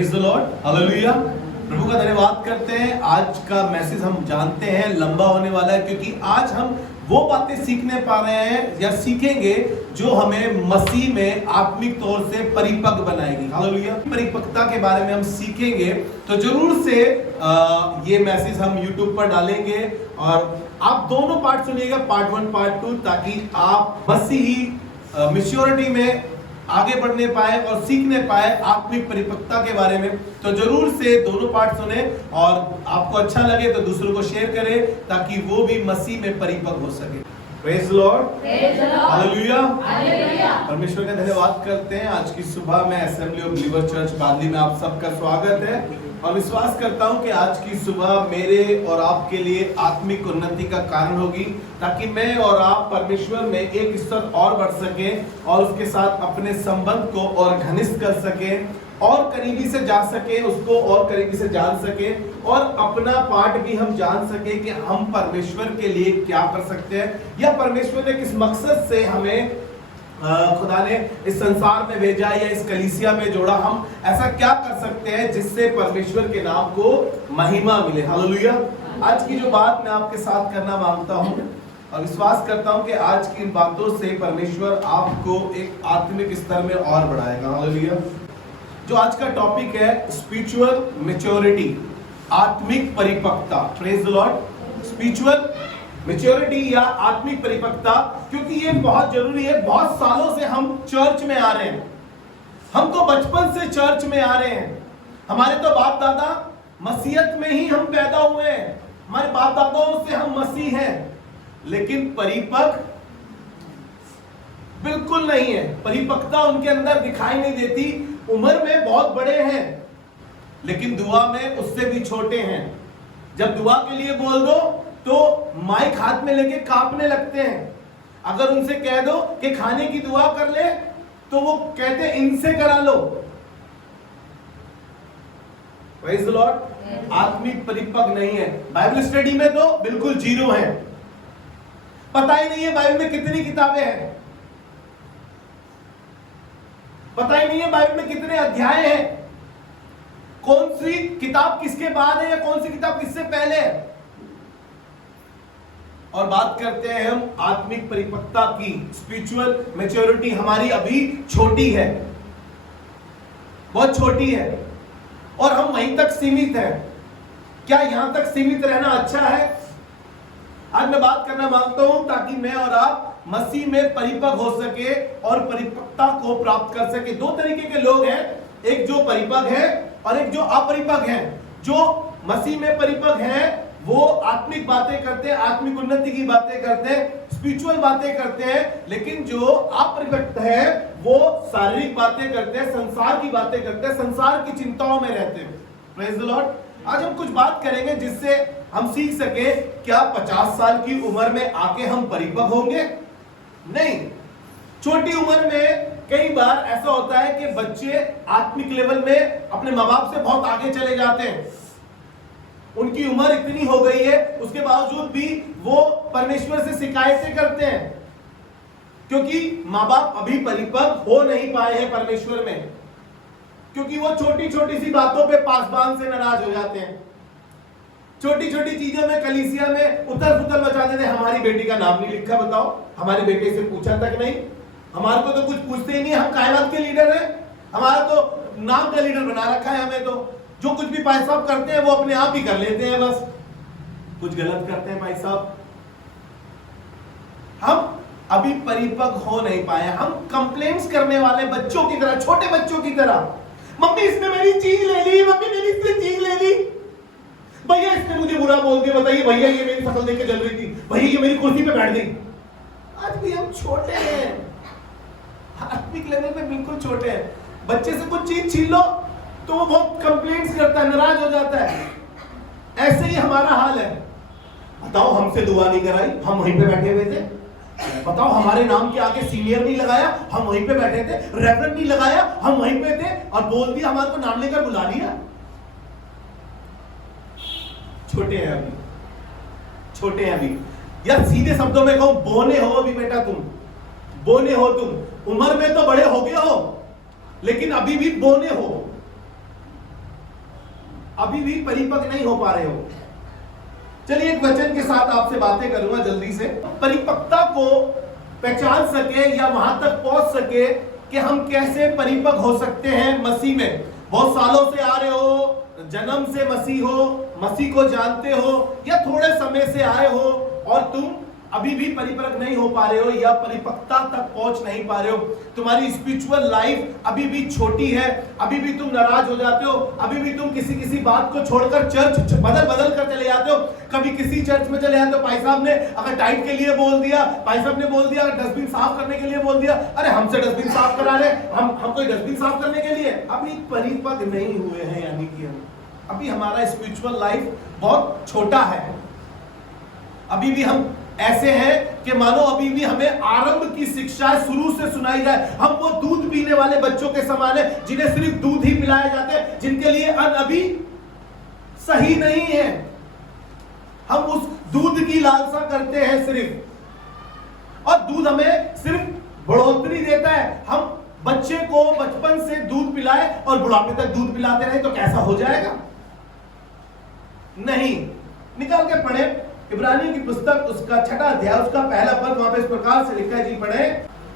Praise the lord, hallelujah. प्रभु का धन्यवाद करते हैं। आज का मैसेज हम जानते हैं लंबा होने वाला है, क्योंकि आज हम वो बातें सीखने पा रहे हैं या सीखेंगे जो हमें मसीह में आत्मिक तौर से परिपक्व बनाएगी। हालेलुया। परिपक्वता के बारे में हम सीखेंगे, तो जरूर से ये मैसेज हम YouTube पर डालेंगे और आप दोनों पार्ट सुनिएगा, पार्ट 1 पार्ट 2, ताकि आप मसीही मैच्योरिटी में आगे बढ़ने पाए और सीखने पाए आत्मिक परिपक्वता के बारे में। तो जरूर से दोनों पार्ट सुने और आपको अच्छा लगे तो दूसरों को शेयर करें, ताकि वो भी मसीह में परिपक्व हो सके। Praise the lord, hallelujah. परमेश्वर का धन्यवाद करते हैं। आज की सुबह में असेंबली ऑफ बिलीवर चर्च बादली में आप सबका स्वागत है और विश्वास करता हूं कि आज की सुबह मेरे और आपके लिए आत्मिक उन्नति का कारण होगी, ताकि मैं और आप परमेश्वर में एक स्तर और बढ़ सकें और उसके साथ अपने संबंध को और घनिष्ठ कर सकें और करीबी से जा सके, उसको और करीबी से जान सके और अपना पार्ट भी हम जान सके कि हम परमेश्वर के लिए क्या कर सकते हैं या परमेश्वर ने किस मकसद से हमें खुदा ने इस संसार में भेजा या इस कलीसिया में जोड़ा। हम ऐसा क्या कर सकते हैं जिससे परमेश्वर के नाम को महिमा मिले। हालेलुया। आज की जो बात मैं आपके साथ करना मांगता हूं और विश्वास करता हूं कि आज की इन बातों से परमेश्वर आपको एक आत्मिक स्तर में और बढ़ाएगा। हालेलुया। जो आज का टॉपिक है स्पिरिचुअल मैच्योरिटी, आत्मिक परिपक्वता। Praise the Lord. Spiritual maturity या आत्मिक परिपक्वता, क्योंकि ये बहुत जरूरी है। बहुत सालों से हम चर्च में आ रहे हैं, हम तो बचपन से चर्च में आ रहे हैं। हमारे तो बाप दादा मसीहत में ही हम पैदा हुए हैं, हमारे बाप दादाओं से हम मसीह हैं, लेकिन परिपक्व बिल्कुल नहीं है। परिपक्वता उनके अंदर दिखाई नहीं देती। उम्र में बहुत बड़े हैं, लेकिन दुआ में उससे भी छोटे हैं। जब दुआ के लिए बोल दो तो माइक हाथ में लेके कांपने लगते हैं। अगर उनसे कह दो कि खाने की दुआ कर ले, तो वो कहते हैं इनसे करा लो। Praise the Lord. आत्मिक परिपक्व नहीं है। बाइबल स्टडी में तो बिल्कुल जीरो है। पता ही नहीं है बाइबल में कितनी किताबें हैं, पता ही नहीं है बाइबल में कितने अध्याय हैं, कौन सी किताब किसके बाद है या कौन सी किताब किससे पहले है। और बात करते हैं हम आत्मिक परिपक्वता की। स्पिरिचुअल मैच्योरिटी हमारी अभी छोटी है, बहुत छोटी है और हम वहीं तक सीमित हैं। क्या यहां तक सीमित रहना अच्छा है? आज मैं बात करना मांगता हूं ताकि मैं और आप मसीह में परिपक्व हो सके और परिपक्वता को प्राप्त कर सके। दो तरीके के लोग हैं, एक जो परिपक्व है और एक जो अपरिपक्व है। जो मसीह में परिपक्व है वो आत्मिक बातें करते हैं, आत्मिक उन्नति की बातें करते हैं, स्पिरिचुअल बातें करते हैं। लेकिन जो अपरिपक्व है वो शारीरिक बातें करते हैं, संसार की बातें करते हैं, संसार की चिंताओं में रहते हैं। Praise the Lord. आज हम कुछ बात करेंगे जिससे हम सीख सके। क्या 50 साल की उम्र में आके हम परिपक्व होंगे? नहीं। छोटी उम्र में कई बार ऐसा होता है कि बच्चे आत्मिक लेवल में अपने माँ बाप से बहुत आगे चले जाते हैं। उनकी उम्र इतनी हो गई है, उसके बावजूद भी वो परमेश्वर से शिकायतें करते हैं, क्योंकि माँ बाप अभी परिपक्व हो नहीं पाए हैं परमेश्वर में, क्योंकि वो छोटी छोटी सी बातों पे पासबान से नाराज हो जाते हैं। छोटी छोटी चीजों में कलीसिया में उथल पुथल मचा देते हैं। हमारी बेटी का नाम नहीं लिखा, बताओ। हमारे बेटे से पूछा तक नहीं। हमारे को तो कुछ पूछते ही नहीं, हम कायनात के लीडर हैं, हमारा तो नाम का लीडर बना रखा है हमें। तो जो कुछ भी भाई साहब करते हैं वो अपने आप ही कर लेते हैं, बस कुछ गलत करते हैं भाई साहब। हम अभी परिपक्व हो नहीं पाए। हम कंप्लेंट्स करने वाले बच्चों की तरह, छोटे बच्चों की तरह, मम्मी इसने मेरी चीज ले ली, मम्मी मेरी इसने चीज ले ली, भैया इसने मुझे बुरा बोल के, बताइए भैया ये मेरी फसल देख के जल रही थी, भैया ये मेरी कुर्सी पे बैठ गई। आज भी हम छोटे हैं, आत्मिक लेवल पे बिल्कुल छोटे हैं। बच्चे से कुछ चीज छीन लो तो वो बहुत कंप्लेंट्स करता है, नाराज हो जाता है। ऐसे ही हमारा हाल है। बताओ हमसे दुआ नहीं कराई, हम वहीं पे बैठे हुए थे। बताओ हमारे नाम के आगे सीनियर नहीं लगाया, हम वहीं पे बैठे थे। रेफरेंट नहीं लगाया, हम वहीं पे थे और बोल दिया, हमारे को नाम लेकर बुला लिया। छोटे हैं अभी, छोटे हैं अभी। या सीधे शब्दों में कहूं, बोने हो अभी बेटा, तुम बोने हो। तुम उम्र में तो बड़े हो गए हो, लेकिन अभी भी बोने हो। अभी भी परिपक्व नहीं हो पा रहे हो। चलिए एक वचन के साथ आपसे बातें करूंगा जल्दी से। परिपक्वता को पहचान सके या वहां तक पहुंच सके कि हम कैसे परिपक्व हो सकते हैं मसीह में। बहुत सालों से आ रहे हो, जन्म से मसीह हो, मसीह को जानते हो, या थोड़े समय से आए हो और तुम अभी भी परिपक्व नहीं हो पा रहे हो या परिपक्वता तक पहुंच नहीं पा रहे हो। तुम्हारी स्पिरिचुअल लाइफ अभी भी छोटी है, अभी भी तुम नाराज हो जाते हो, अभी भी तुम किसी बात को छोड़कर चर्च बदल कर चले जाते हो। कभी किसी चर्च में चले जाते हो, भाई साहब ने अगर टाइट के लिए बोल दिया, भाई साहब ने बोल दिया डस्टबिन साफ करने के लिए बोल दिया, अरे हमसे डस्टबिन साफ करा रहे, हम कोई डस्टबिन साफ करने के लिए। अभी परिपक्व नहीं हुए हैं, यानी कि हम अभी हमारा स्पिरिचुअल लाइफ बहुत छोटा है। अभी भी हम ऐसे हैं कि मानो अभी भी हमें आरंभ की शिक्षा शुरू से सुनाई जाए। हम वो दूध पीने वाले बच्चों के समान है जिन्हें सिर्फ दूध ही पिलाया जाता है, जिनके लिए अन्न अभी सही नहीं है। हम उस दूध की लालसा करते हैं सिर्फ, और दूध हमें सिर्फ बढ़ोतरी देता है। हम बच्चे को बचपन से दूध पिलाए और बुढ़ापे तक दूध पिलाते रहे तो कैसा हो जाएगा? नहीं। निकाल के पढ़े इब्रानियों की पुस्तक, उसका 6वां अध्याय, उसका पहला पद, वहां पे इस प्रकार से लिखा है, जी पढ़े।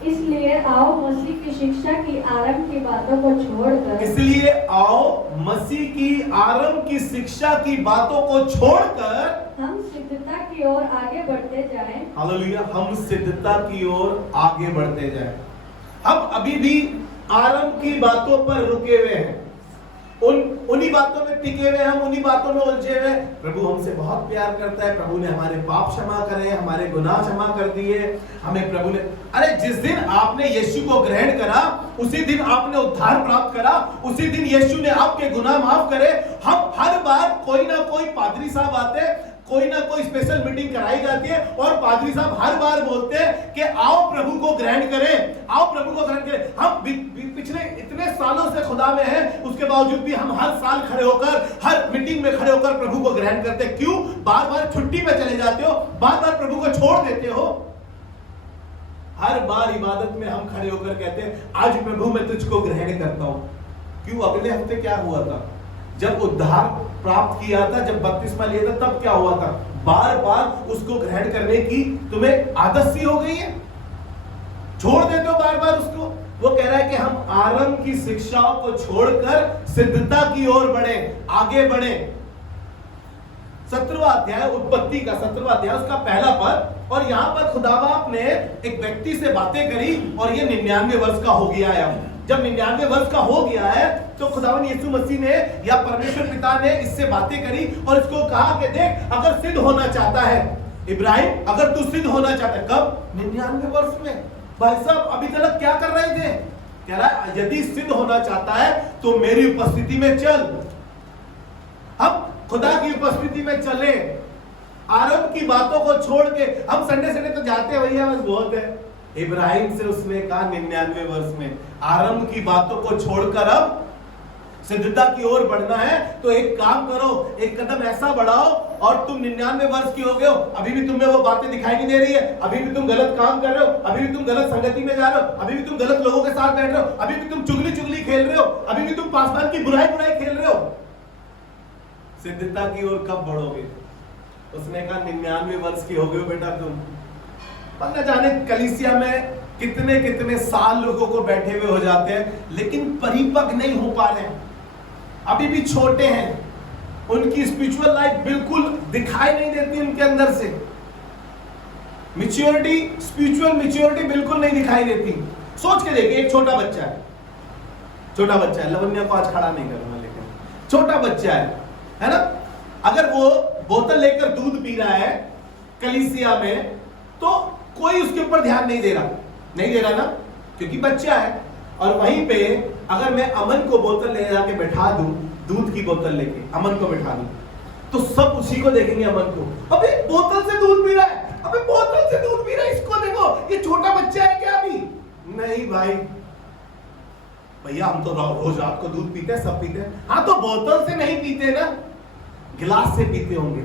इसलिए आओ मसीह की शिक्षा की आरंभ की बातों को छोड़कर, इसलिए आओ मसीह की आरंभ की शिक्षा की बातों को छोड़कर हम सिद्धता की ओर आगे बढ़ते जाएं। हालेलुया, हम सिद्धता की ओर आगे बढ़ते जाएं। हम अभी भी आरंभ की बातों पर रुके हुए हैं, उन्हीं बातों में टिके हुए, हम उन्हीं बातों में उलझे हुए। प्रभु हमसे बहुत प्यार करता है, प्रभु ने हमारे पाप क्षमा करे, हमारे गुनाह क्षमा कर दिए हमें प्रभु ने। अरे जिस दिन आपने यीशु को ग्रहण करा उसी दिन आपने उद्धार प्राप्त करा, उसी दिन यीशु ने आपके गुनाह माफ करे। हम हर बार कोई ना कोई पादरी साहब आते, कोई ना कोई स्पेशल मीटिंग कराई जाती है और पादरी साहब हर बार बोलते हैं कि आओ प्रभु को ग्रहण करें, आओ प्रभु को ग्रहण करें। हम पिछले इतने सालों से खुदा में हैं, उसके बावजूद भी हम हर साल खड़े होकर, हर मीटिंग में खड़े होकर प्रभु को ग्रहण करते हैं। क्यों? बार बार छुट्टी में चले जाते हो, बार बार प्रभु को छोड़ देते हो। हर बार इबादत में हम खड़े होकर कहते हैं आज प्रभु मैं तुझको ग्रहण करता हूं। क्यों? अगले हफ्ते क्या हुआ था? जब उद्धार प्राप्त किया था, जब बपतिस्मा लिया था, तब क्या हुआ था? बार बार उसको ग्रहण करने की तुम्हें आदत सी हो गई है, छोड़ देते हो बार बार उसको। वो कह रहा है कि हम आरंभ की शिक्षाओं को छोड़कर सिद्धता की ओर बढ़े, आगे बढ़े। 17वां अध्याय उत्पत्ति का 17वां अध्याय, उसका पहला पद, और यहां पर खुदा बाप ने एक व्यक्ति से बातें करी और ये 99 वर्ष का हो गया है। जब 99 वर्ष का हो गया है तो खुदावन यीशु मसीह ने या परमेश्वर पिता ने इससे बातें करी और इसको कहा कि देख, अगर सिद्ध होना चाहता है इब्राहिम, अगर तू सिद्ध होना चाहता है, कब? 99 वर्ष में। भाई साहब अभी तक क्या कर रहे थे? कह रहा है यदि सिद्ध होना चाहता है तो मेरी उपस्थिति में चल। हम खुदा की उपस्थिति में चले, आरंभ की बातों को छोड़ के। हम संडे संडे तो जाते हैं भैया, बस बहुत है। इब्राहिम से उसने कहा 99 वर्ष में आरंभ की बातों को छोड़कर अब सिद्धता की ओर बढ़ना है, तो एक काम करो, एक कदम ऐसा बढ़ाओ। और तुम 99 वर्ष के हो गए हो, अभी भी तुम्हें वो बातें दिखाई नहीं दे रही है, अभी भी तुम गलत काम कर रहे हो, अभी भी तुम गलत संगति में जा रहे हो, अभी भी तुम गलत लोगों के साथ बैठ रहे हो, अभी भी तुम चुगली खेल रहे हो, अभी भी तुम पासवान की बुराई खेल रहे हो। सिद्धता की ओर कब बढ़ोगे? उसने कहा 99 वर्ष के हो गए हो बेटा तुम। न जाने कलीसिया में कितने कितने साल लोगों को बैठे हुए हो जाते हैं, लेकिन परिपक्व नहीं हो पा रहे हैं, अभी भी छोटे हैं। उनकी स्पिरिचुअल लाइफ बिल्कुल दिखाई नहीं देती उनके अंदर से। मैच्योरिटी, स्पिरिचुअल मैच्योरिटी बिल्कुल नहीं दिखाई देती। सोच के देखिए, एक छोटा बच्चा है, लवन्या को आज खड़ा नहीं करूंगा, लेकिन छोटा बच्चा है ना? अगर वो बोतल लेकर दूध पी रहा है कलीसिया में, तो कोई उसके ऊपर ध्यान नहीं दे रहा ना, क्योंकि बच्चा है। और वहीं पे अगर मैं अमन को बोतल ले जाके बैठा दूं, दूध की बोतल लेके अमन को बैठा दूं, तो सब उसी को देखेंगे, अमन को। अबे बोतल से दूध पी रहा है, अबे बोतल से दूध पी रहा है, इसको देखो, ये छोटा बच्चा है क्या अभी? नहीं भाई, भैया हम तो रोज रात को दूध पीते हैं, सब पीते हैं। हाँ तो बोतल से नहीं पीते ना, गिलास से पीते होंगे,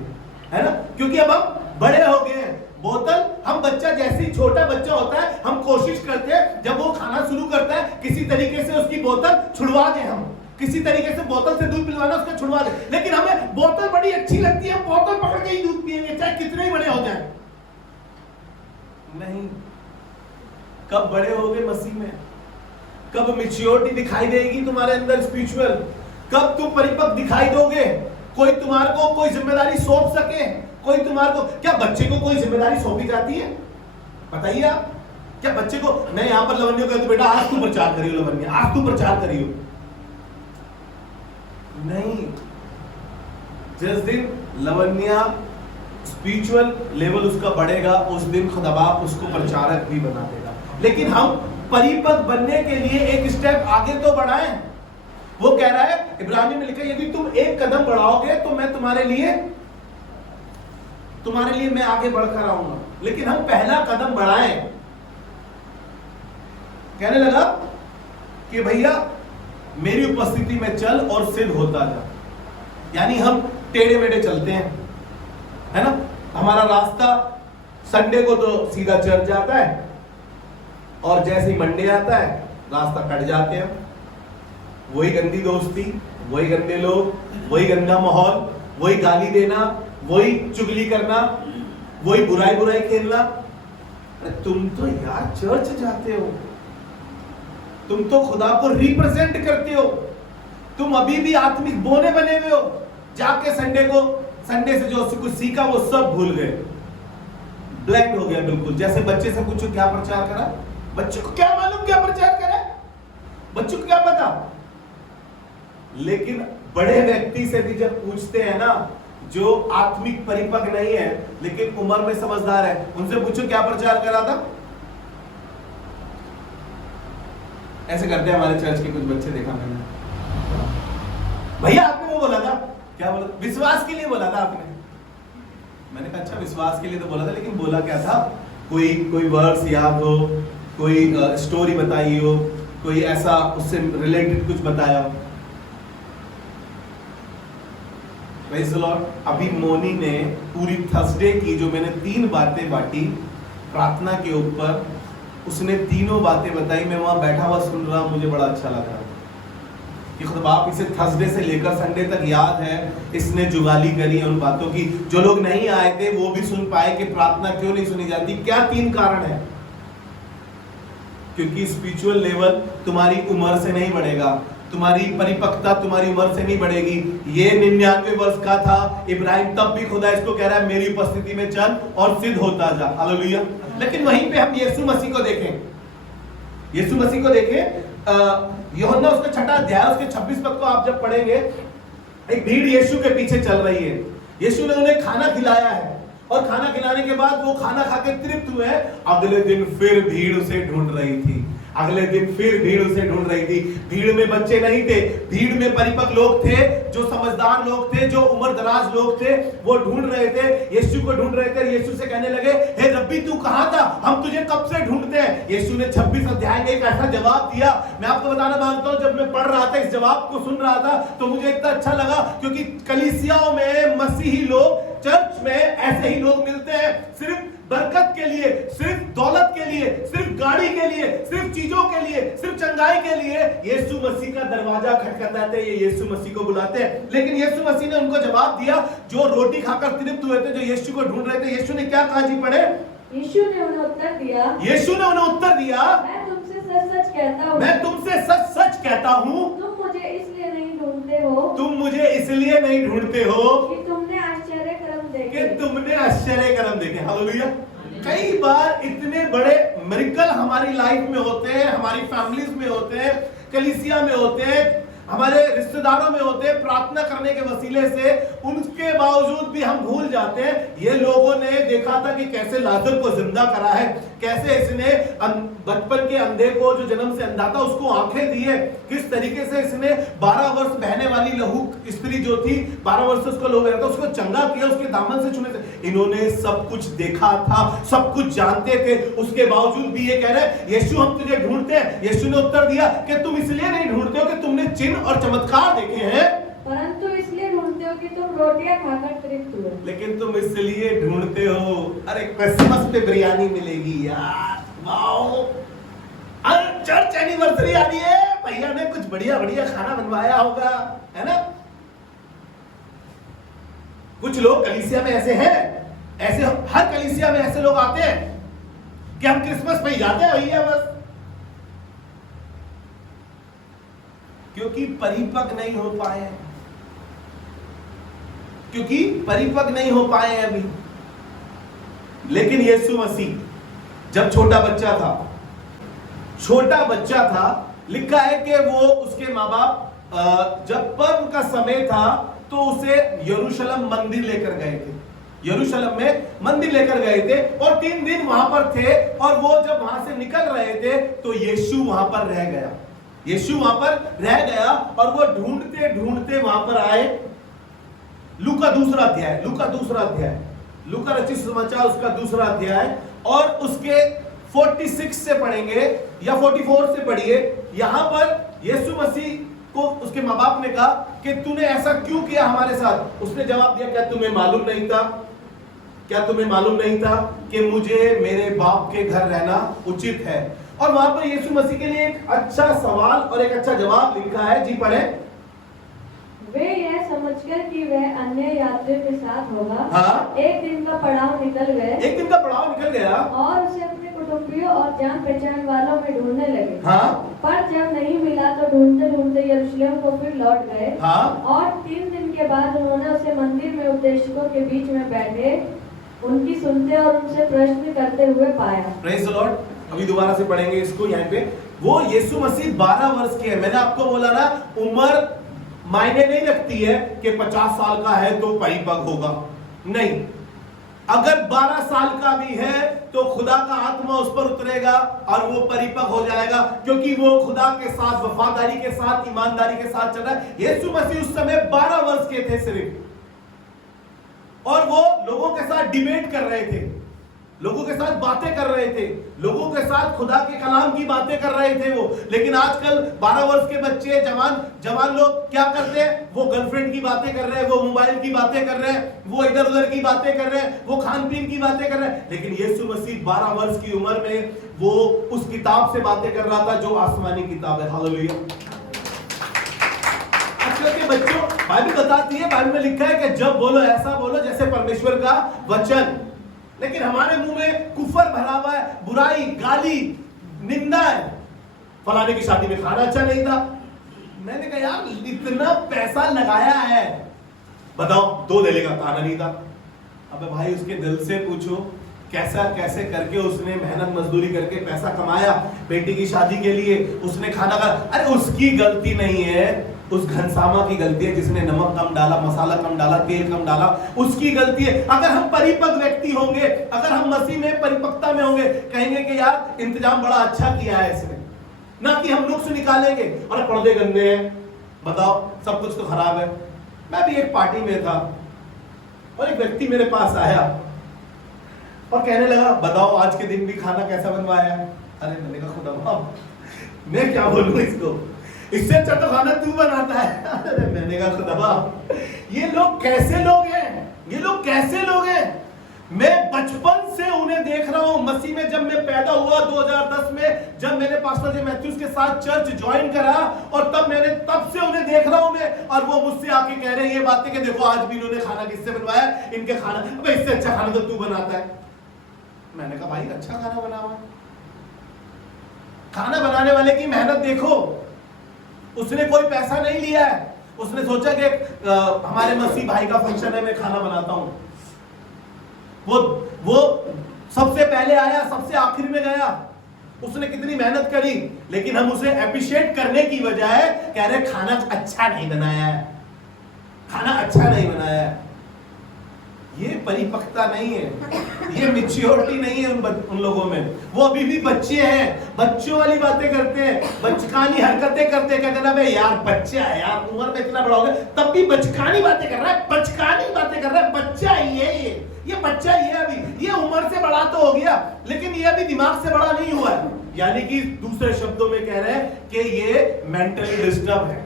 है ना? क्योंकि अब हम बड़े हो गए हैं। बोतल, हम बच्चा जैसे ही छोटा बच्चा होता है, हम कोशिश करते हैं जब वो खाना शुरू करता है किसी तरीके से उसकी बोतल छुड़वा दें हम, किसी तरीके से बोतल से दूध पिलवाना, उसका छुड़वा दे, लेकिन हमें बोतल बड़ी अच्छी लगती है, बोतल पकड़ के ही दूध पिएंगे चाहे कितने ही बड़े हो जाए। नहीं, कब बड़े होगे मसीह में, कब मैच्योरिटी दिखाई देगी तुम्हारे अंदर स्पिरिचुअल, कब तुम परिपक्व दिखाई दोगे, कोई तुम्हारे को कोई जिम्मेदारी सौंप सके, कोई तुम्हारे को, क्या बच्चे को कोई जिम्मेदारी सौंपी जाती है? बताइए आप, क्या बच्चे को, मैं यहां पर लवन्य को कहता हूं बेटा आज तू प्रचार करियो, लवन्य आज तू प्रचार करियो, नहीं। जिस दिन लवन्या स्पिरिचुअल लेवल उसका बढ़ेगा, उस दिन खुदा बाप उसको प्रचारक भी बना देगा। लेकिन हम परिपक्व बनने के लिए एक स्टेप आगे तो बढ़ाएं। वो कह रहा है इब्रानियों में लिखा है, यदि तुम एक कदम बढ़ाओगे तो मैं तुम्हारे लिए मैं आगे बढ़कर आऊंगा। लेकिन हम पहला कदम बढ़ाएं। कहने लगा कि भैया मेरी उपस्थिति में चल और सिद्ध होता जा। यानी हम टेढ़े मेढ़े चलते हैं, है ना, हमारा रास्ता संडे को तो सीधा चर्च जाता है, और जैसे ही मंडे आता है रास्ता कट जाते हैं। वही गंदी दोस्ती, वही गंदे लोग, वही गंदा माहौल, वही गाली देना, वही चुगली करना, वही बुराई खेलना। अरे तुम तो यार चर्च जाते हो, तुम तो खुदा को रिप्रेजेंट करते हो, तुम अभी भी आत्मिक बोने बने हुए हो। जाके संडे से जो कुछ सीखा वो सब भूल गए, ब्लैंक हो गया बिल्कुल। जैसे बच्चे से पूछो क्या प्रचार करा, बच्चे को क्या मालूम क्या प्रचार करा, बच्चों को क्या पता। लेकिन बड़े व्यक्ति से भी जब पूछते हैं ना, जो आत्मिक परिपक्व नहीं है लेकिन उम्र में समझदार है, उनसे पूछो क्या प्रचार करा था। ऐसे करते हैं हमारे चर्च के कुछ बच्चे, देखा मैंने। भैया आपने वो बोला था, क्या बोला? विश्वास के लिए बोला था आपने। मैंने कहा अच्छा विश्वास के लिए तो बोला था, लेकिन बोला क्या था? कोई वर्ड्स याद हो, कोई स्टोरी बताई हो, कोई ऐसा उससे रिलेटेड कुछ बताया हो। Praise the Lord. अभी मोनी ने पूरी थर्सडे की जो मैंने 3 बातें बांटी प्रार्थना के ऊपर, उसने तीनों बातें बताई। मैं वहां बैठा हुआ सुन रहा, मुझे बड़ा अच्छा लग रहा कि खुद बाप इसे थर्सडे से लेकर संडे तक याद है, इसने जुगाली करी उन बातों की। जो लोग नहीं आए थे वो भी सुन पाए कि प्रार्थना क्यों नहीं सुनी जाती। क्या 3 कारण है? क्योंकि स्पिरिचुअल लेवल तुम्हारी उम्र से नहीं बढ़ेगा, तुम्हारी परिपक्वता तुम्हारी उम्र से नहीं बढ़ेगी। ये 99 वर्ष का था इब्राहिम, तब भी खुदा इसको कह रहा है मेरी उपस्थिति में चल और सिद्ध होता जा। हालेलुया। लेकिन वहीं पे हम यीशु मसीह को देखें, यीशु मसीह को देखें। यूहन्ना उसका 6 अध्याय उसके 26 पद को आप जब पढ़ेंगे, एक भीड़ यीशु के पीछे चल रही है। यीशु ने उन्हें खाना खिलाया है, और खाना खिलाने के बाद वो खाना खा के तृप्त हुए। अगले दिन फिर भीड़ उसे ढूंढ रही थी, अगले दिन फिर भीड़ उसे ढूंढ रही थी। भीड़ में बच्चे नहीं थे, भीड़ में परिपक्व लोग थे, जो समझदार लोग थे, जो उम्र दराज लोग थे। वो ढूंढ रहे थे, यीशु को ढूंढ रहे थे। यीशु से कहने लगे, हे रब्बी तू कहां था, हम तुझे कब से ढूंढते हैं। यीशु ने 26 अध्याय में एक ऐसा जवाब दिया। मैं आपको बताना मांगता हूं, जब मैं पढ़ रहा था, इस जवाब को सुन रहा था, तो मुझे इतना अच्छा लगा, क्योंकि कलीसियाओं में मसीही लोग, चर्च में ऐसे ही लोग मिलते हैं, सिर्फ बरकत के लिए, सिर्फ दौलत के लिए, सिर्फ गाड़ी के लिए, सिर्फ चीजों के लिए, सिर्फ चंगाई के लिए यीशु मसीह का दरवाजा खटखटाते हैं, ये यीशु मसीह को बुलाते हैं। लेकिन यीशु मसीह ने उनको जवाब दिया, जो रोटी खाकर तृप्त हुए थे, जो यीशु को ढूंढ रहे थे। यीशु ने क्या कहा जी, पढ़े। यीशु ने उन्हें उत्तर दिया, मैं तुमसे सच-सच कहता हूं, मैं तुमसे सच-सच कहता हूं, तुम मुझे इसलिए नहीं ढूंढते हो, तुम मुझे इसलिए नहीं ढूंढते हो कि तुमने आश्चर्य कर्म देखे। हालेलुया। कई बार इतने बड़े मिरेकल हमारी लाइफ में होते हैं, हमारी फैमिलीज में होते हैं, कलीसिया में होते हैं, हमारे रिश्तेदारों में होते हैं, प्रार्थना करने के वसीले से, उनके बावजूद भी हम भूल जाते हैं। ये लोगों ने देखा था कि कैसे लाजर को जिंदा करा है, कैसे इसने बचपन के अंधे को, जो जन्म से अंधा था, उसको आंखें दी है, किस तरीके से इसने 12 वर्ष बहने वाली लहू स्त्री जो थी, 12 वर्ष से उसको लोग रहता, उसको चंगा किया, उसके दामन से छूने थे। इन्होंने सब कुछ देखा था, सब कुछ जानते थे, उसके बावजूद भी ये कह रहे, यीशु हम तुझे ढूंढते हैं। यीशु ने उत्तर दिया कि तुम इसलिए नहीं ढूंढते हो कि तुमने चिन्ह और चमत्कार देखे हैं, परंतु इसलिए ढूंढते हो कि तुम रोटियां खाकर तृप्त हुए। लेकिन तुम इसलिए ढूंढते हो, अरे क्रिसमस पे बिरयानी मिलेगी यार, वाओ, अरे चर्च एनिवर्सरी आ रही है, भैया ने कुछ बढ़िया बढ़िया खाना बनवाया होगा, है ना। कुछ लोग कलीसिया में ऐसे हैं, ऐसे हर कलीसिया में ऐसे लोग आते हैं कि हम क्रिसमस पे ही जाते हैं भैया बस, क्योंकि परिपक्व नहीं हो पाए हैं, क्योंकि परिपक्व नहीं हो पाए हैं अभी। लेकिन यीशु मसीह जब छोटा बच्चा था, लिखा है कि वो उसके माँ बाप जब पर्व का समय था तो उसे यरूशलेम मंदिर लेकर गए थे, यरूशलेम में मंदिर लेकर गए थे और 3 दिन वहां पर थे। और वो जब वहां से निकल रहे थे तो यीशु वहां पर रह गया, यीशु वहां पर रह गया और वो ढूंढते ढूंढते वहां पर आए। लूका दूसरा अध्याय, लूका रचित समाचार उसका दूसरा अध्याय और उसके 46 से पढ़ेंगे या 44 से पढ़िए। यहां पर यीशु मसीह को उसके माँ बाप ने कहा कि तूने ऐसा क्यों किया हमारे साथ। उसने जवाब दिया, क्या तुम्हें मालूम नहीं था कि मुझे मेरे बाप के घर रहना उचित है। और वहां पर यीशु मसीह के लिए एक अच्छा सवाल और एक अच्छा जवाब लिखा है, जी पढ़े। वे यह समझकर कि वह अन्य यात्रियों के साथ होगा, हाँ। एक दिन का पड़ाव निकल गया और उसे अपने कुटुंबियों और जान पहचान वालों में ढूंढने लगे। हाँ। पर जब नहीं मिला तो ढूंढते ढूंढते यरूशलेम को फिर लौट गए। हाँ। और 3 दिन के बाद उन्होंने उसे मंदिर में उपदेशकों के बीच में बैठे उनकी सुनते और उनसे प्रश्न करते हुए पाया। Praise the Lord. अभी दोबारा से पढ़ेंगे इसको। यहाँ पे वो यीशु मसीह 12 वर्ष के है। मैंने आपको बोला ना, उम्र मायने नहीं रखती है कि 50 साल का है तो परिपक्व होगा, नहीं। अगर 12 साल का भी है तो खुदा का आत्मा उस पर उतरेगा और वो परिपक्व हो जाएगा, क्योंकि वो खुदा के साथ वफादारी के साथ, ईमानदारी के साथ चल रहा है। यीशु मसीह उस समय 12 वर्ष के थे सिर्फ, और वो लोगों के साथ डिबेट कर रहे थे, लोगों के साथ बातें कर रहे थे, लोगों के साथ खुदा के कलाम की बातें कर रहे थे वो। लेकिन आजकल 12 वर्ष के बच्चे, जवान लोग क्या करते हैं? वो गर्लफ्रेंड की बातें कर रहे हैं, वो मोबाइल की बातें कर रहे हैं, वो इधर उधर की बातें कर रहे हैं, वो खान पीन की बातें कर रहे हैं। लेकिन यीशु मसीह 12 वर्ष की उम्र में वो उस किताब से बातें कर रहा था जो आसमानी किताब है। हालेलुया। आजकल के बच्चों, बाइबल बताती है, बाइबल में लिखा है कि जब बोलो ऐसा बोलो जैसे परमेश्वर का वचन। लेकिन हमारे मुंह में कुफर भरा हुआ है, बुराई, गाली, निंदा है। फलाने की शादी में खाना अच्छा नहीं था। मैंने कहा यार इतना पैसा लगाया है, बताओ 2 डेले का खाना नहीं था। अबे भाई उसके दिल से पूछो कैसे करके उसने मेहनत मजदूरी करके पैसा कमाया बेटी की शादी के लिए, उसने खाना खा। अरे उसकी गलती नहीं है, उस घनसामा की गलती है जिसने नमक कम डाला, मसाला कम डाला, तेल कम डाला, उसकी गलती है। अगर हम परिपक्व व्यक्ति होंगे, अगर हम मसीह में परिपक्वता में होंगे, कहेंगे कि यार इंतजाम बड़ा अच्छा किया है इसने, ना कि हम नुक्स निकालेंगे और पर्दे गंदे हैं, बताओ सब कुछ तो खराब है। मैं भी एक पार्टी में था और एक व्यक्ति मेरे पास आया और कहने लगा, बताओ आज के दिन भी खाना कैसा बनवाया है। अरे मैंने कहा खुदा मैं क्या बोलूं इसको, इससे अच्छा तो खाना तू बनाता है। अरे मैंने कहा खुदा ये लोग कैसे लोग हैं, मैं बचपन से उन्हें देख रहा हूं। मसीह में जब मैं पैदा हुआ 2010 में, जब मैंने पास्टर जे मैथ्यूज के साथ चर्च ज्वाइन करा, और तब से उन्हें देख रहा हूं मैं, और वो मुझसे आके कह रहे हैं ये बातें कि देखो आज भी इन्होंने खाना किससे बनवाया, इनके खाना, अबे इससे अच्छा खाना तो तू बनाता है। मैंने कहा भाई अच्छा खाना बना हुआ, खाना बनाने वाले की मेहनत देखो, उसने कोई पैसा नहीं लिया है, उसने सोचा कि हमारे मसीह भाई का फंक्शन है, मैं खाना बनाता हूं। वो सबसे पहले आया, सबसे आखिर में गया, उसने कितनी मेहनत करी, लेकिन हम उसे अप्रिशिएट करने की बजाय कह रहे खाना अच्छा नहीं बनाया है, खाना अच्छा नहीं बनाया है। ये परिपक्वता नहीं है, ये मैच्योरिटी नहीं है उन लोगों में। वो अभी भी बच्चे हैं, बच्चों वाली बातें करते हैं, बचकानी हरकतें करते हैं। क्या कहना भाई यार बच्चा है यार, उम्र में इतना बड़ा हो गया तब भी बचकानी बातें कर रहा है, बच्चा ही है ये बच्चा ही है, अभी ये उम्र से बड़ा तो हो गया लेकिन ये अभी दिमाग से बड़ा नहीं हुआ है। यानी कि दूसरे शब्दों में कह रहे हैं कि ये मेंटली डिस्टर्ब है।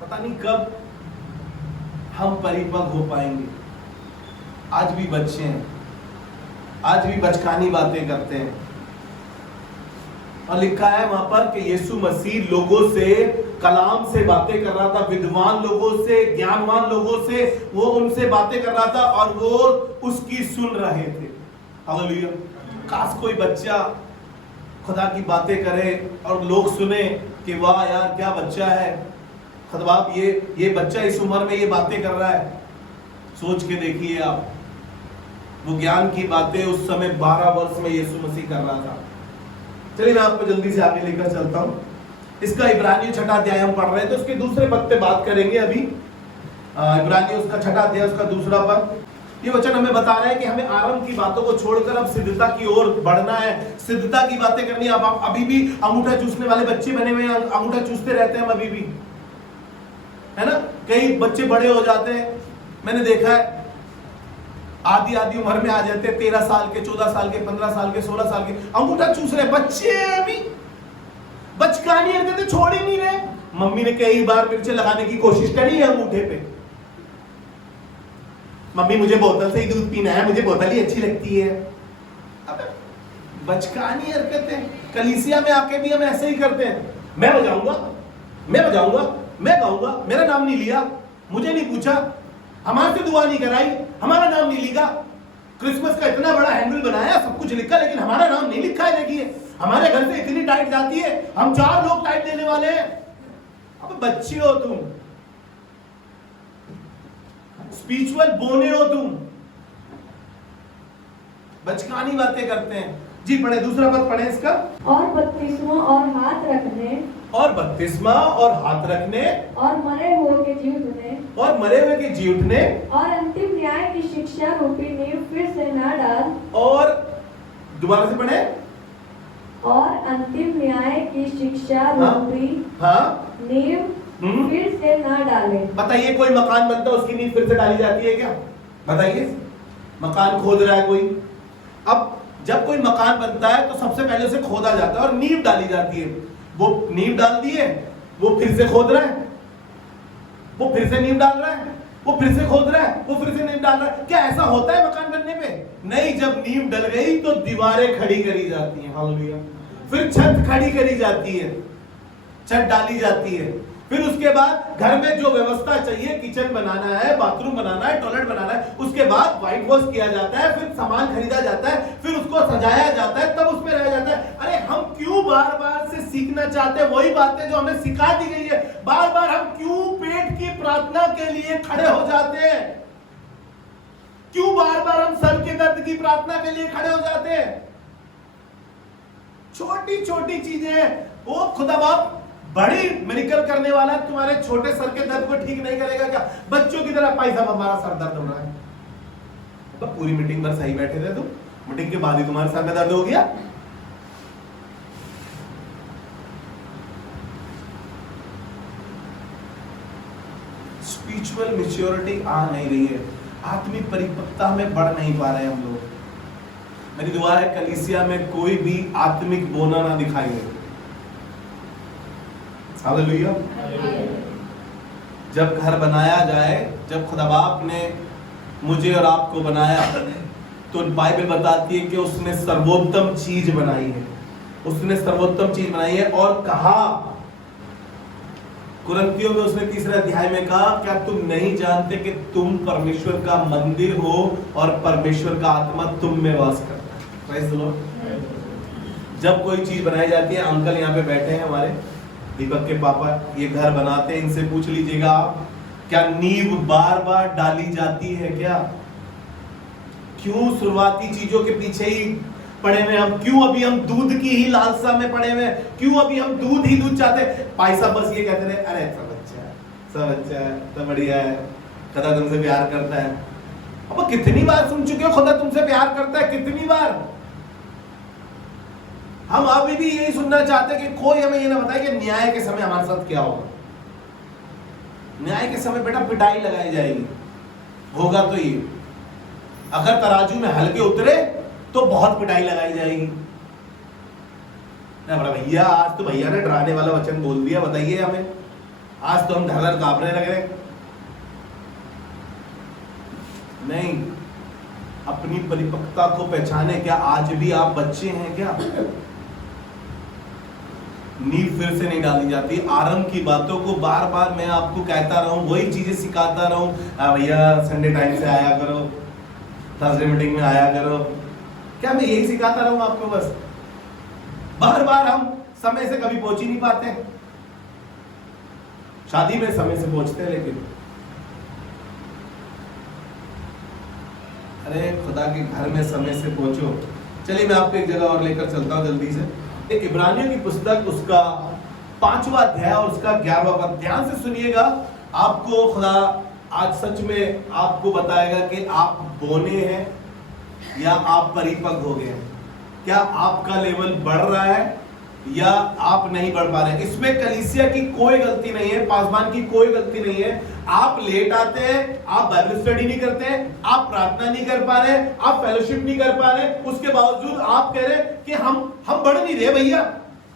पता नहीं कब हम परिपक्व हो पाएंगे। आज भी बच्चे हैं, आज भी बचकानी बातें करते हैं, और लिखा है वहां पर कि यीशु मसीह लोगों से कलाम से बातें कर रहा था, विद्वान लोगों से, ज्ञानवान लोगों से वो उनसे बातें कर रहा था और वो उसकी सुन रहे थे। हालेलुया। काश कोई बच्चा खुदा की बातें करे और लोग सुने कि वाह यार क्या बच्चा है, खुदा ये बच्चा इस उम्र में ये बातें कर रहा है। सोच के देखिए आप, वो ज्ञान की बातें उस समय 12 वर्ष में यीशु मसीह कर रहा था। चलिए मैं आपको जल्दी से आगे लेकर चलता हूं। इसका इब्रानियों 6 अध्याय हम पढ़ रहे हैं, तो उसके दूसरे पद पे बात करेंगे अभी। इब्रानियों उसका 6 अध्याय उसका दूसरा पद, ये वचन हमें बता रहा है कि हमें आरंभ की बातों को छोड़कर अब सिद्धता की ओर बढ़ना है, सिद्धता की बातें करनी है। अब आप अभी भी अंगूठा चूसने वाले बच्चे बने हुए हैं, अंगूठा चूसते रहते हैं हम अभी भी, है ना। कई बच्चे बड़े हो जाते हैं, मैंने देखा है आधी उम्र में आ जाते हैं, 13 साल के, 14 साल के, 15 साल के, 16 साल के, अंगूठा चूस रहे बच्चे अभी, बचकानी हरकतें छोड़ ही नहीं रहे। मम्मी ने कई बार मिर्चे लगाने की कोशिश करी है अंगूठे पे, मम्मी मुझे बोतल से ही दूध पीना है, मुझे बोतल ही अच्छी लगती है। अब बचकानी हरकतें, कलीसिया में आके भी हम ऐसे ही करते हैं। मैं बजाऊंगा, मैं गाऊंगा, मेरा नाम नहीं लिया, मुझे नहीं पूछा, हमारे से दुआ नहीं कराई, हमारा नाम नहीं लिखा। क्रिसमस का इतना बड़ा हैंडल बनाया, सब कुछ लिखा, लेकिन हमारा नाम नहीं लिखा है। देखिए हमारे घर से इतनी टाइट जाती है, हम 4 लोग टाइट देने वाले हैं। अब बच्चे हो तुम, स्पिरिचुअल बोने हो तुम, बचकानी बातें करते हैं। जी पढ़े, दूसरा पद पढ़े इसका। और बपतिस्मा और हाथ रखने, और बपतिस्मा और हाथ रखने, और मरे हुए के जी उठने, और मरे हुए के जी उठने, और अंतिम न्याय की शिक्षा रूपी नींव फिर से ना डाल, और दोबारा से पढ़े, और अंतिम न्याय की शिक्षा रूपी नींव फिर से ना डाले। बताइए कोई मकान बनता है उसकी नींव फिर से डाली जाती है क्या? बताइए, मकान खोद रहा है कोई, अब जब कोई मकान बनता है तो सबसे पहले उसे खोदा जाता है और नींव डाली जाती है। वो नींव डाल दी है, वो फिर से खोद रहा है, वो फिर से नींव डाल रहा है, वो फिर से खोद रहा है, वो फिर से नींव डाल रहा है। क्या ऐसा होता है मकान बनने पे? नहीं, जब नींव डल गई तो दीवारें खड़ी करी जाती हैं, हालेलुया। फिर छत खड़ी करी जाती है, छत डाली जाती है, फिर उसके बाद घर में जो व्यवस्था चाहिए, किचन बनाना है, बाथरूम बनाना है, टॉयलेट बनाना है, उसके बाद व्हाइट वॉश किया जाता है, फिर सामान खरीदा जाता है, फिर उसको सजाया जाता है, तब उसमें रह जाता है। अरे हम क्यों बार बार से सीखना चाहते हैं वही बातें जो हमें सिखा दी गई है? बार बार हम क्यों पेट की प्रार्थना के लिए खड़े हो जाते हैं? क्यों बार बार हम सर के दर्द की प्रार्थना के लिए खड़े हो जाते हैं? छोटी छोटी चीजें, वो खुदा बाप बड़ी मिरेकल करने वाला है, तुम्हारे छोटे सर के दर्द को ठीक नहीं करेगा क्या? बच्चों की तरह भाई साहब हमारा सर दर्द हो रहा है, तो पूरी मीटिंग भर सही बैठे थे तुम, मीटिंग के बाद ही तुम्हारे सर में दर्द हो गया। स्पिरिचुअल मैच्योरिटी आ नहीं रही है, आत्मिक परिपक्वता में बढ़ नहीं पा रहे हम लोग। मेरी दुआ है कलीसिया में कोई भी आत्मिक बोना ना दिखाई दे। हालेलुया। जब घर बनाया जाए, जब खुदा बाप ने मुझे और आपको बनाया, तो बाइबल बताती है कि उसने सर्वोत्तम चीज बनाई है, उसने सर्वोत्तम चीज बनाई है। और कहा कुरिन्थियों में उसने 3 अध्याय में कहा, क्या तुम नहीं जानते कि तुम परमेश्वर का मंदिर हो और परमेश्वर का आत्मा तुम में वास करता है? Praise the Lord. जब कोई चीज बनाई जाती है, अंकल यहाँ पे बैठे हैं हमारे, दीपक के पापा, ये घर बनाते हैं, इनसे पूछ लीजिएगा आप, क्या नींव बार बार डाली जाती है क्या? क्यों शुरुआती चीजों के पीछे ही पड़े हुए हम? क्यों अभी हम दूध की ही लालसा में पड़े हुए? क्यों अभी हम दूध ही दूध चाहते? भाई साहब बस ये कहते रहे, अरे सब अच्छा है, सब बढ़िया है, खुदा तुमसे प्यार करता है। अब कितनी बार सुन चुके हो खुदा तुमसे प्यार करता है? कितनी बार? हम अभी भी यही सुनना चाहते हैं कि कोई हमें ये ना बताए कि न्याय के समय हमारे साथ क्या होगा। न्याय के समय बेटा पिटाई लगाई जाएगी, होगा तो ये, अगर तराजू में हल्के उतरे तो बहुत पिटाई लगाई जाएगी। भैया आज तो भैया ने डराने वाला वचन बोल दिया, बताइए हमें, आज तो हम घर कांपने लग रहे। नहीं, अपनी परिपक्वता को पहचाने। क्या आज भी आप बच्चे हैं क्या? नींव फिर से नहीं डाली जाती। आरंभ की बातों को बार बार मैं आपको कहता रहूं, वही चीजें सिखाता रहूं, भैया संडे टाइम से आया करो, थर्सडे मीटिंग में आया करो, क्या मैं यही सिखाता रहूं आपको? बस बार बार हम समय से कभी पहुंच ही नहीं पाते। शादी में समय से पहुंचते हैं, लेकिन अरे खुदा के घर में समय से पहुंचो। चलिए मैं आपको एक जगह और लेकर चलता हूं जल्दी से। इब्रानियों की पुस्तक उसका 5वां अध्याय और उसका 11वां पद, ध्यान से सुनिएगा। आपको खुदा आज सच में आपको बताएगा कि आप बोने हैं या आप परिपक्व हो गए हैं। क्या आपका लेवल बढ़ रहा है या आप नहीं बढ़ पा रहे हैं? इसमें कलीसिया की कोई गलती नहीं है, पासवान की कोई गलती नहीं है। आप लेट आते हैं, आप बाइबल स्टडी नहीं करते हैं, आप प्रार्थना नहीं कर पा रहे, आप फेलोशिप नहीं कर पा रहे, उसके बावजूद आप कह रहे कि हम बढ़ नहीं रहे भैया,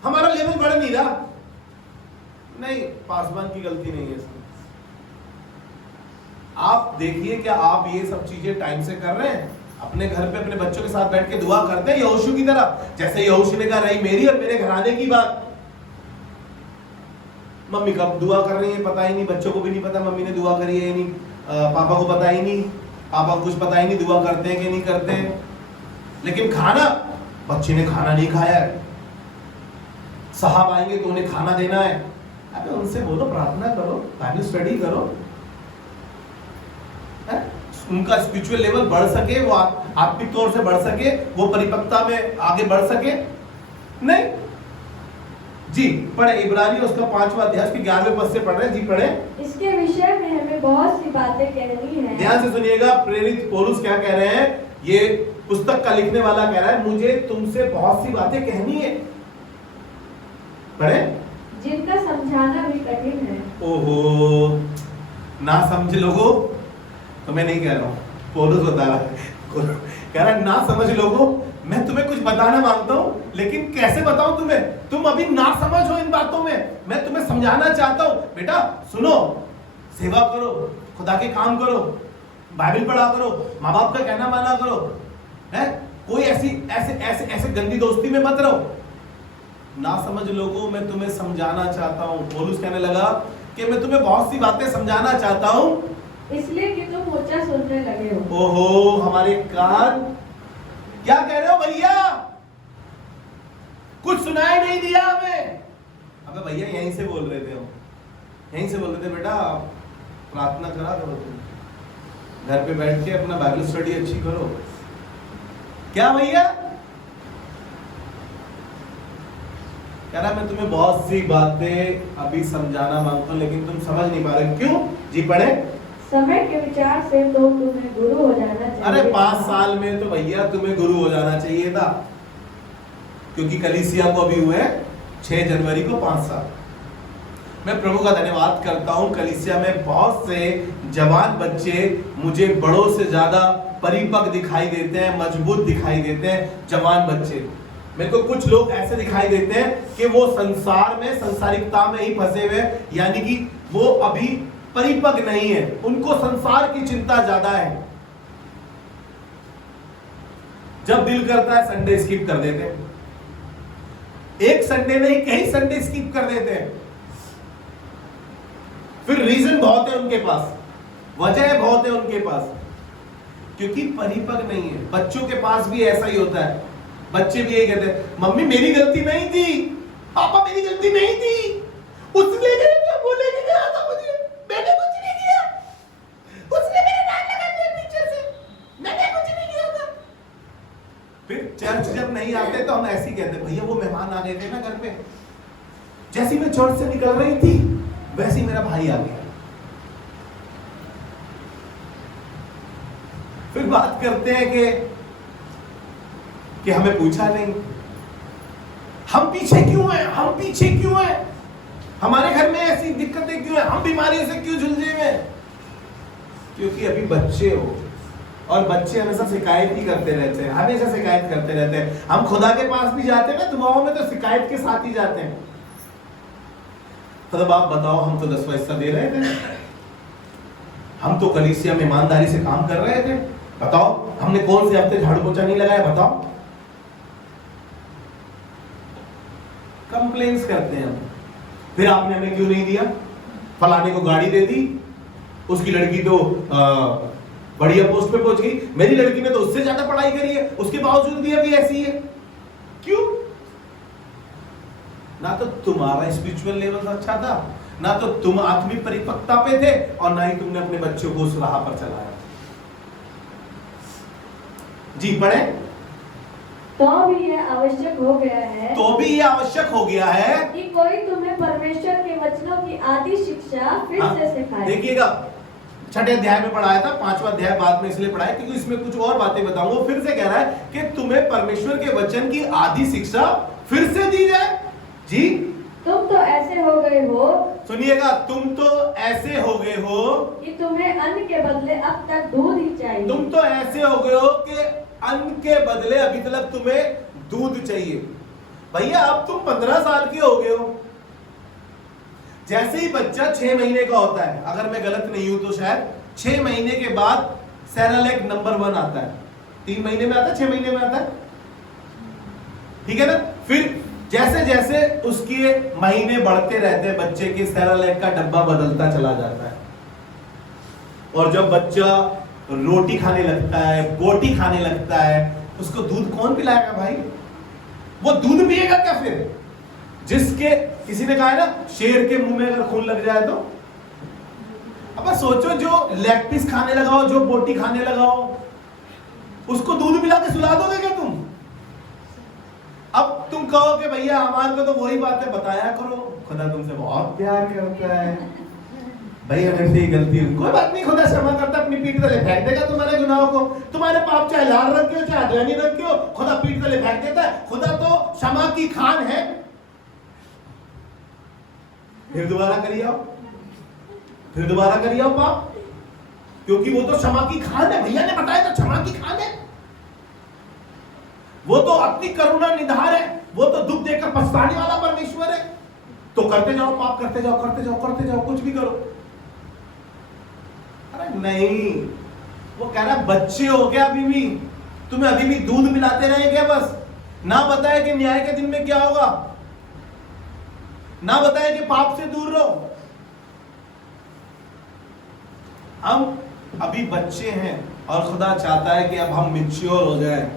हमारा लेवल बढ़ नहीं रहा। नहीं, पासवान की गलती नहीं है इसमें। आप देखिए क्या आप ये सब चीजें टाइम से कर रहे हैं? अपने घर पे अपने बच्चों के साथ बैठ के दुआ करते हैं यहोशू की तरह, जैसे यहोशू ने कहा रही मेरी और मेरे घराने की बात। मम्मी कब दुआ कर रही है पता ही नहीं, बच्चों को भी नहीं पता मम्मी ने दुआ करी है नहीं, पापा को पता ही नहीं, पापा को कुछ पता ही नहीं दुआ करते हैं कि नहीं करते हैं। लेकिन खाना, बच्चे ने खाना नहीं खाया है, साहब आएंगे तो उन्हें खाना देना है। अबे उनसे बोलो प्रार्थना करो, बाइबल स्टडी करो, उनका स्पिरिचुअल लेवल बढ़ सके, वो आत्मिक तौर से बढ़ सके, वो परिपक्वता में आगे बढ़ सके। नहीं जी, पढ़े इब्रानी उसका 5वां अध्याय के 11वें पद से पढ़ रहे हैं जी, पढ़े। इसके विषय में हमें बहुत सी बातें कहनी है। ध्यान से सुनिएगा, प्रेरित पौलुस क्या कह रहे हैं? ये पुस्तक का लिखने वाला कह रहा है मुझे तुमसे बहुत सी बातें कहनी है। पढ़े। जिनका समझाना भी कठिन है। ओहो, ना समझ लोगो, तो मैं नहीं कह रहा हूँ, पौलुस बता रहा है, कह रहा है ना समझ लोगो, मैं तुम्हें कुछ बताना मांगता हूँ, लेकिन कैसे बताऊं तुम्हें? तुम अभी ना समझ हो इन बातों में, मैं तुम्हें समझाना चाहता हूँ। बेटा सुनो, सेवा करो, खुदा के काम करो, बाइबल पढ़ा करो, माँ बाप का कहना माना करो, है? कोई ऐसे गंदी दोस्ती में मत रहो। ना समझ लोगों, मैं तुम्हें समझाना चाहता हूँ। पौलुस कहने लगा कि मैं तुम्हें बहुत सी बातें समझाना चाहता हूँ, इसलिए कि तुम ऊंचा सुनने लगे हो। ओहो, हमारे कान क्या कह रहे हो भैया? कुछ सुनाई नहीं दिया हमें। अबे भैया यहीं से बोल रहे थे हम, यहीं से बोल रहे थे बेटा प्रार्थना करा करो, तुम घर पे बैठ के अपना बाइबल स्टडी अच्छी करो। क्या भैया कह रहा मैं तुम्हें बहुत सी बातें अभी समझाना मांगता हूं, लेकिन तुम समझ नहीं पा रहे। क्यों जी? पढ़े। समय के विचार से तो तुम्हें गुरु हो जाना चाहिए। अरे 5 साल में तो भैया तुम्हें गुरु हो जाना चाहिए था, क्योंकि कलीसिया को अभी हुए 6 जनवरी को 5 साल। मैं प्रभु का धन्यवाद करता हूं, कलीसिया में बहुत से जवान बच्चे मुझे बड़ों से ज्यादा परिपक्व दिखाई देते हैं, मजबूत दिखाई देते हैं। जवान बच्चे मेरे को कुछ लोग ऐसे दिखाई देते हैं कि वो संसार में, संसारिकता में ही फंसे हुए, यानी कि वो अभी परिपक्व नहीं है, उनको संसार की चिंता ज्यादा है। जब दिल करता है संडे स्किप कर देते हैं, एक संडे नहीं कई संडे स्किप कर देते हैं। फिर रीजन बहुत है उनके पास, वजह बहुत है उनके पास, क्योंकि परिपक्व नहीं है। बच्चों के पास भी ऐसा ही होता है, बच्चे भी यही कहते हैं मम्मी मेरी गलती नहीं थी, पापा मेरी गलती नहीं थी, उसने बोलेंगे गया था मुझे, मैंने कुछ नहीं किया, उसने मेरे नाम लगा दिया टीचर से, मैंने कुछ नहीं किया था। फिर चर्च जब नहीं आते तो हम ऐसे ही कहते भैया वो मेहमान आ गए थे ना घर पे, जैसी मैं चर्च से निकल रही थी वैसे ही मेरा भाई आ गया। फिर बात करते हैं कि हमें पूछा नहीं, हम पीछे क्यों हैं, हम पीछे क्यों हैं, हमारे घर में ऐसी दिक्कतें क्यों हैं, हम बीमारियों से क्यों झुलझे हुए हैं? क्योंकि अभी बच्चे हो, और बच्चे हमेशा शिकायत ही करते रहते हैं, हमेशा शिकायत करते रहते हैं। हम खुदा के पास भी जाते हैं ना दुआओं में तो शिकायत के साथ ही जाते हैं। तब आप बताओ, हम तो 10वां हिस्सा दे रहे थे, हम तो कलीसिया में ईमानदारी से काम कर रहे थे, बताओ हमने कौन से हफ्ते झाड़ू पोछा नहीं लगाया? बताओ कंप्लेन्स करते हैं हम। फिर आपने हमें क्यों नहीं दिया, फलाने को गाड़ी दे दी, उसकी लड़की तो बढ़िया पोस्ट पे पहुंच गई, मेरी लड़की ने तो उससे ज्यादा पढ़ाई करी है, उसके बावजूद भी अभी ऐसी है। क्यों? ना तो तुम्हारा स्पिरिचुअल लेवल अच्छा था, ना तो तुम आत्मिक परिपक्वता पे थे, और ना ही तुमने अपने बच्चों को उस राह पर चलाया। जी पढ़े। तो भी यह आवश्यक हो गया है, तो भी ये आवश्यक हो गया है कि कोई तुम्हें परमेश्वर के वचनों की आदि शिक्षा फिर से सिखाए। देखिएगा, छठे अध्याय में पढ़ाया था, पांचवा अध्याय बाद में इसलिए पढ़ाया क्योंकि इसमें कुछ और बातें बताऊंगा। फिर से कह रहा है कि तुम्हें परमेश्वर के वचन की आदि शिक्षा फिर से दी जाए। जी तुम तो ऐसे हो गए हो, सुनिएगा, तुम तो ऐसे हो गए हो कि तुम्हें अन्न के बदले अब तक दूध ही चाहिए। तुम तो ऐसे हो गए हो कि अन्न के बदले अभी तक तुम्हें दूध चाहिए। भैया अब तुम 15 साल के हो गए हो। जैसे ही बच्चा 6 महीने का होता है, अगर मैं गलत नहीं हूं तो शायद 6 महीने के बाद सेरेलैक नंबर 1 आता है। 3 महीने में आता है, 6 महीने में आता है, ठीक है ना। फिर जैसे जैसे उसके महीने बढ़ते रहते हैं, बच्चे के सेरेलैक का डब्बा बदलता चला जाता है। और जब बच्चा रोटी खाने लगता है, बोटी खाने लगता है, उसको दूध कौन पिलाएगा भाई? वो दूध पिएगा क्या फिर? जिसके किसी ने कहा है ना, शेर के मुंह में अगर खून लग जाए तो। अब सोचो, जो लेग पीस खाने लगाओ, जो बोटी खाने लगाओ, उसको दूध पिला के सुला दोगे क्या तुम? अब तुम कहो कि भैया हमारे को तो वही बातें बताया करो, खुदा तुमसे बहुत प्यार करता है, भैया मेरे से गलती हुई, कोई बात नहीं, खुदा क्षमा करता, अपनी पीठ तले फेंक देगा तुम्हारे गुनाहों को। तुम्हारे पाप चाहे लाल रंग के हो चाहे अधरंगी रंग के हो, खुदा पीठ तले फेंक देता है। खुदा तो क्षमा की खान है। फिर दोबारा करिए आओ, फिर दोबारा करिए आओ पाप, क्योंकि वो तो क्षमा की खान है। भैया ने बताया तो क्षमा की खान है, वो तो अपनी करुणा निधार है, वो तो दुख देकर पछताने वाला परमेश्वर है। तो करते जाओ पाप, करते जाओ करते जाओ करते जाओ, कुछ भी करो। अरे नहीं, वो कह रहा है बच्चे हो क्या अभी भी, तुम्हें अभी भी दूध मिलाते रहे क्या? बस ना बताए कि न्याय के दिन में क्या होगा, ना बताए कि पाप से दूर रहो। हम अभी बच्चे हैं और खुदा चाहता है कि अब हम मैच्योर हो जाए,